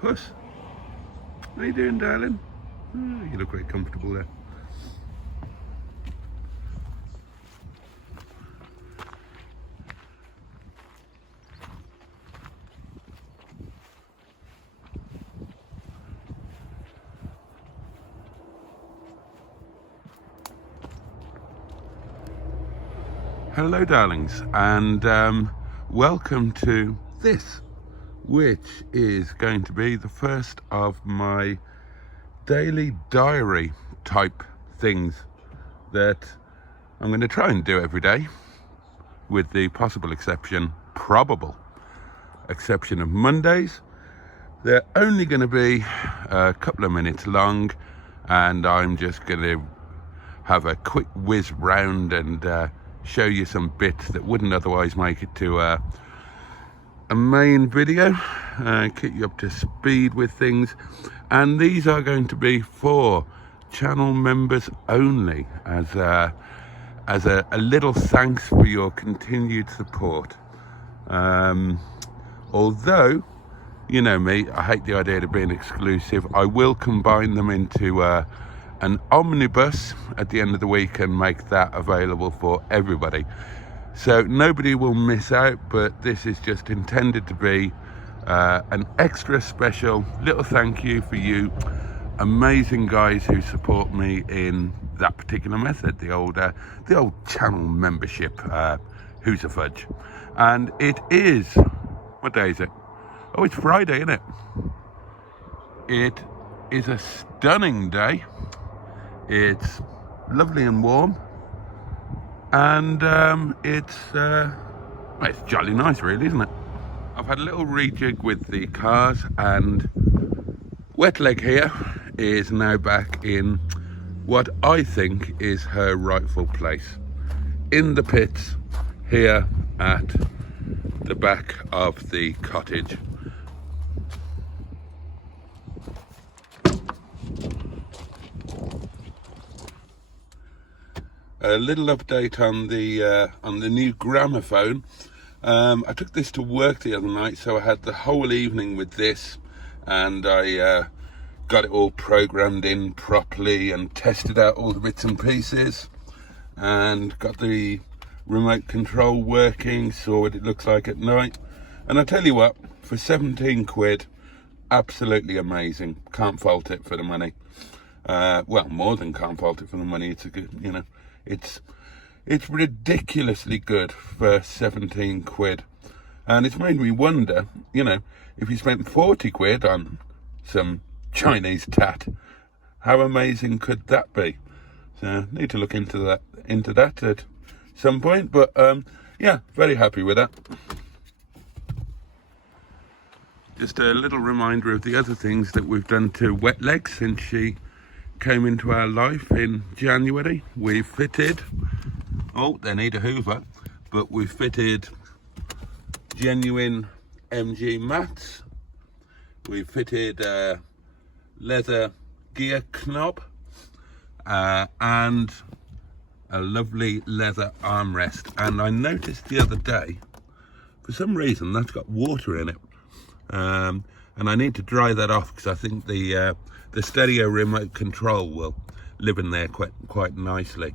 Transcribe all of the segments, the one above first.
Puss. How you doing, darling? Oh, you look very comfortable there. Hello, darlings, and welcome to this, which is going to be the first of my daily diary type things that I'm going to try and do every day, with the probable exception of Mondays. They're only going to be a couple of minutes long, and I'm just going to have a quick whiz round and show you some bits that wouldn't otherwise make it to a main video, keep you up to speed with things. And these are going to be for channel members only, as a little thanks for your continued support. Although, you know me, I hate the idea of being exclusive. I will combine them into an omnibus at the end of the week and make that available for everybody, so nobody will miss out. But this is just intended to be an extra special little thank you for you amazing guys who support me in that particular method, the old channel membership. Who's a fudge? And it is, what day is it? Oh, it's Friday, isn't it? It is a stunning day. It's lovely and warm, and it's jolly nice, really, isn't it? I've had a little rejig with the cars, and Wet Leg here is now back in what I think is her rightful place, in the pits here at the back of the cottage. A little update on the new gramophone. I took this to work the other night, so I had the whole evening with this, and I got it all programmed in properly and tested out all the bits and pieces, and got the remote control working, saw what it looks like at night. And I tell you what, for 17 quid, absolutely amazing. Can't fault it for the money. Well, more than can't fault it for the money. It's a good, you know, it's ridiculously good for 17 quid. And it's made me wonder, you know, if you spent 40 quid on some Chinese tat, how amazing could that be? So need to look into that at some point. But yeah, very happy with that. Just a little reminder of the other things that we've done to Wet Leg since she came into our life in January. We've fitted, oh, they need a hoover, but we've fitted genuine MG mats. We've fitted leather gear knob and a lovely leather armrest. And I noticed the other day, for some reason, that's got water in it. And I need to dry that off, because I think the stereo remote control will live in there quite nicely.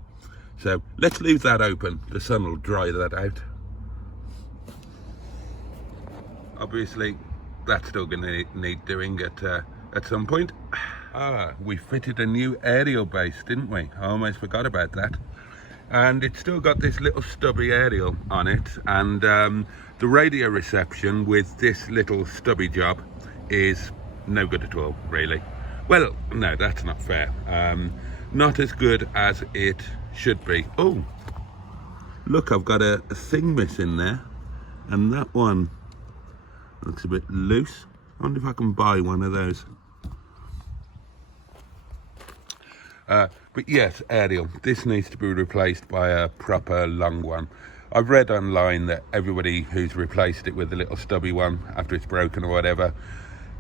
So let's leave that open. The sun will dry that out. Obviously, that's still going to need doing at some point. We fitted a new aerial base, didn't we? I almost forgot about that. And it's still got this little stubby aerial on it, and the radio reception with this little stubby job is no good at all, really. Well, no, that's not fair. Not as good as it should be. Oh, look, I've got a thing missing there, and that one looks a bit loose. I wonder if I can buy one of those. But yes, aerial, this needs to be replaced by a proper long one. I've read online that everybody who's replaced it with a little stubby one after it's broken or whatever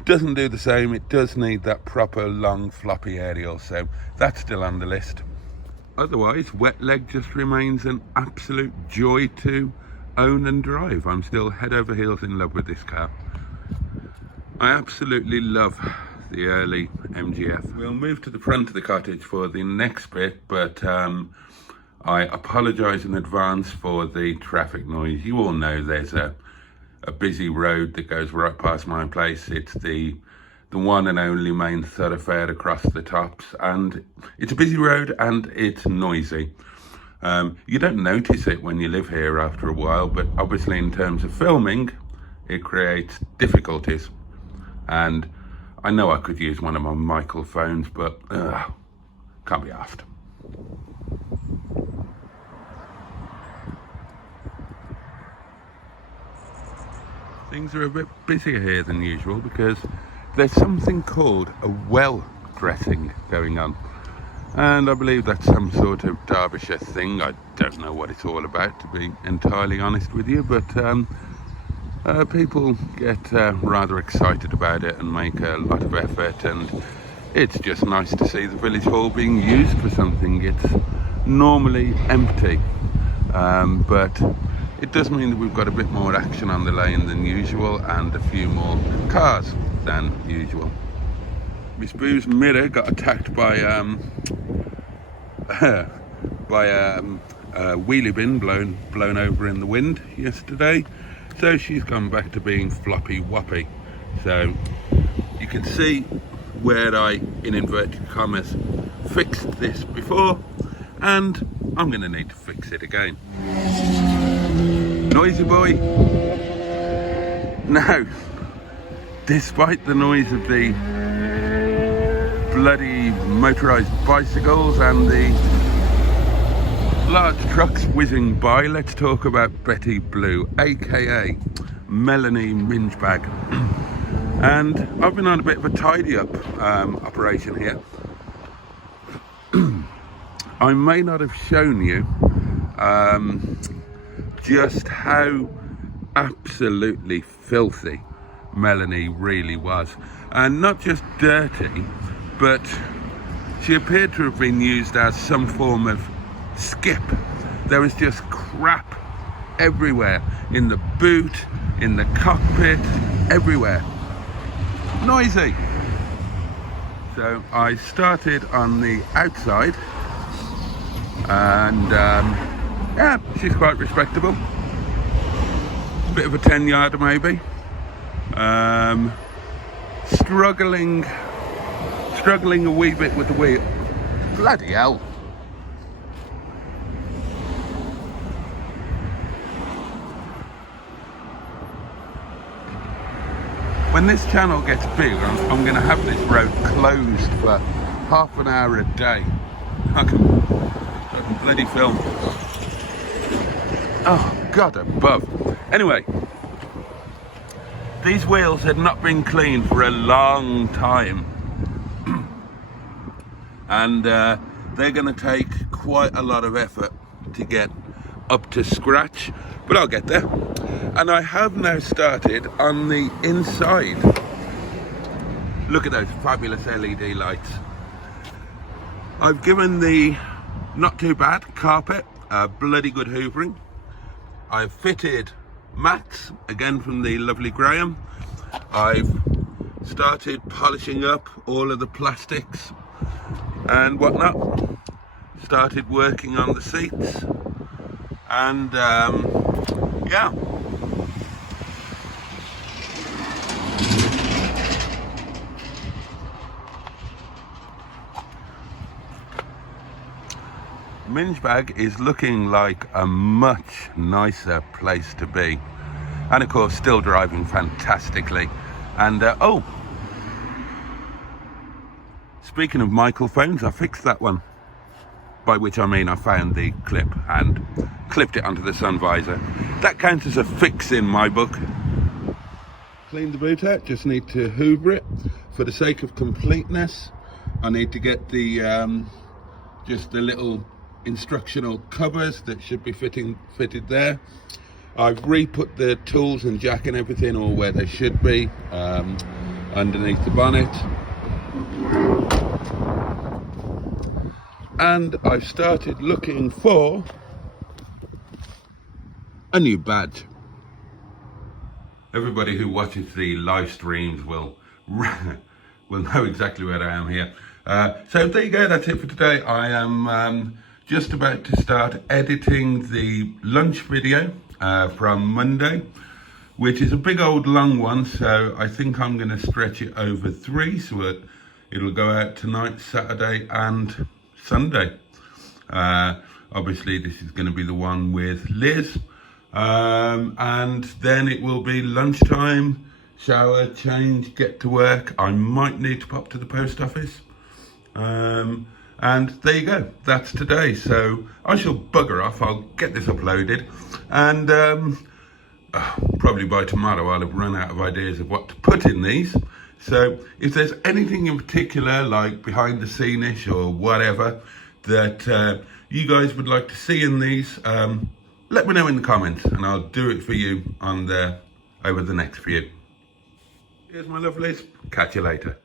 doesn't do the same. It does need that proper long floppy aerial, so that's still on the list. Otherwise, Wet Leg just remains an absolute joy to own and drive. I'm still head over heels in love with this car. I absolutely love the early MGF. We'll move to the front of the cottage for the next bit, but I apologise in advance for the traffic noise. You all know there's a busy road that goes right past my place. It's the one and only main thoroughfare across the tops, and it's a busy road and it's noisy. You don't notice it when you live here after a while, but obviously in terms of filming, it creates difficulties. And I know I could use one of my Michael phones, but can't be asked. Things are a bit busier here than usual because there's something called a well dressing going on. And I believe that's some sort of Derbyshire thing. I don't know what it's all about, to be entirely honest with you, but people get rather excited about it and make a lot of effort, and it's just nice to see the village hall being used for something. It's normally empty, but it does mean that we've got a bit more action on the lane than usual and a few more cars than usual. Miss Boo's mirror got attacked by a wheelie bin blown over in the wind yesterday, so she's gone back to being floppy woppy. So you can see where I, in inverted commas, fixed this before, and I'm going to need to fix it again. Noisy boy. Now, despite the noise of the bloody motorised bicycles and the large trucks whizzing by, let's talk about Betty Blue, aka Melanie Mingebag. And I've been on a bit of a tidy up operation here. I may not have shown you just how absolutely filthy Melanie really was, and not just dirty, but she appeared to have been used as some form of skip. There was just crap everywhere, in the boot, in the cockpit, everywhere. Noisy. So I started on the outside, and yeah, she's quite respectable. Bit of a 10-yarder maybe. Struggling a wee bit with the wheel. Bloody hell. When this channel gets big, I'm going to have this road closed for half an hour a day. I can bloody film. Oh, God above. Anyway, these wheels had not been cleaned for a long time. And they're going to take quite a lot of effort to get up to scratch, but I'll get there. And I have now started on the inside. Look at those fabulous LED lights. I've given the not too bad carpet a bloody good hoovering. I've fitted mats, again from the lovely Graham. I've started polishing up all of the plastics and whatnot. Started working on the seats, and yeah. Mingebag is looking like a much nicer place to be, and of course still driving fantastically. And oh, speaking of Michael phones, I fixed that one, by which I mean I found the clip and clipped it onto the sun visor. That counts as a fix in my book. Clean the boot out, just need to hoover it. For the sake of completeness, I need to get the just the little instructional covers that should be fitted there. I've re-put the tools and jack and everything all where they should be, underneath the bonnet. And I've started looking for a new badge. everybody who watches the live streams will know exactly where I am here. So there you go, that's it for today. I am just about to start editing the lunch video from Monday, which is a big old long one, so I think I'm going to stretch it over 3, so it'll go out tonight, Saturday and Sunday. Obviously this is going to be the one with Liz, and then it will be lunchtime, shower, change, get to work. I might need to pop to the post office, and there you go, that's today. So I shall bugger off, I'll get this uploaded, and probably by tomorrow I'll have run out of ideas of what to put in these. So if there's anything in particular, like behind the scene-ish or whatever, that you guys would like to see in these, let me know in the comments and I'll do it for you on over the next few. Here's my lovelies, catch you later.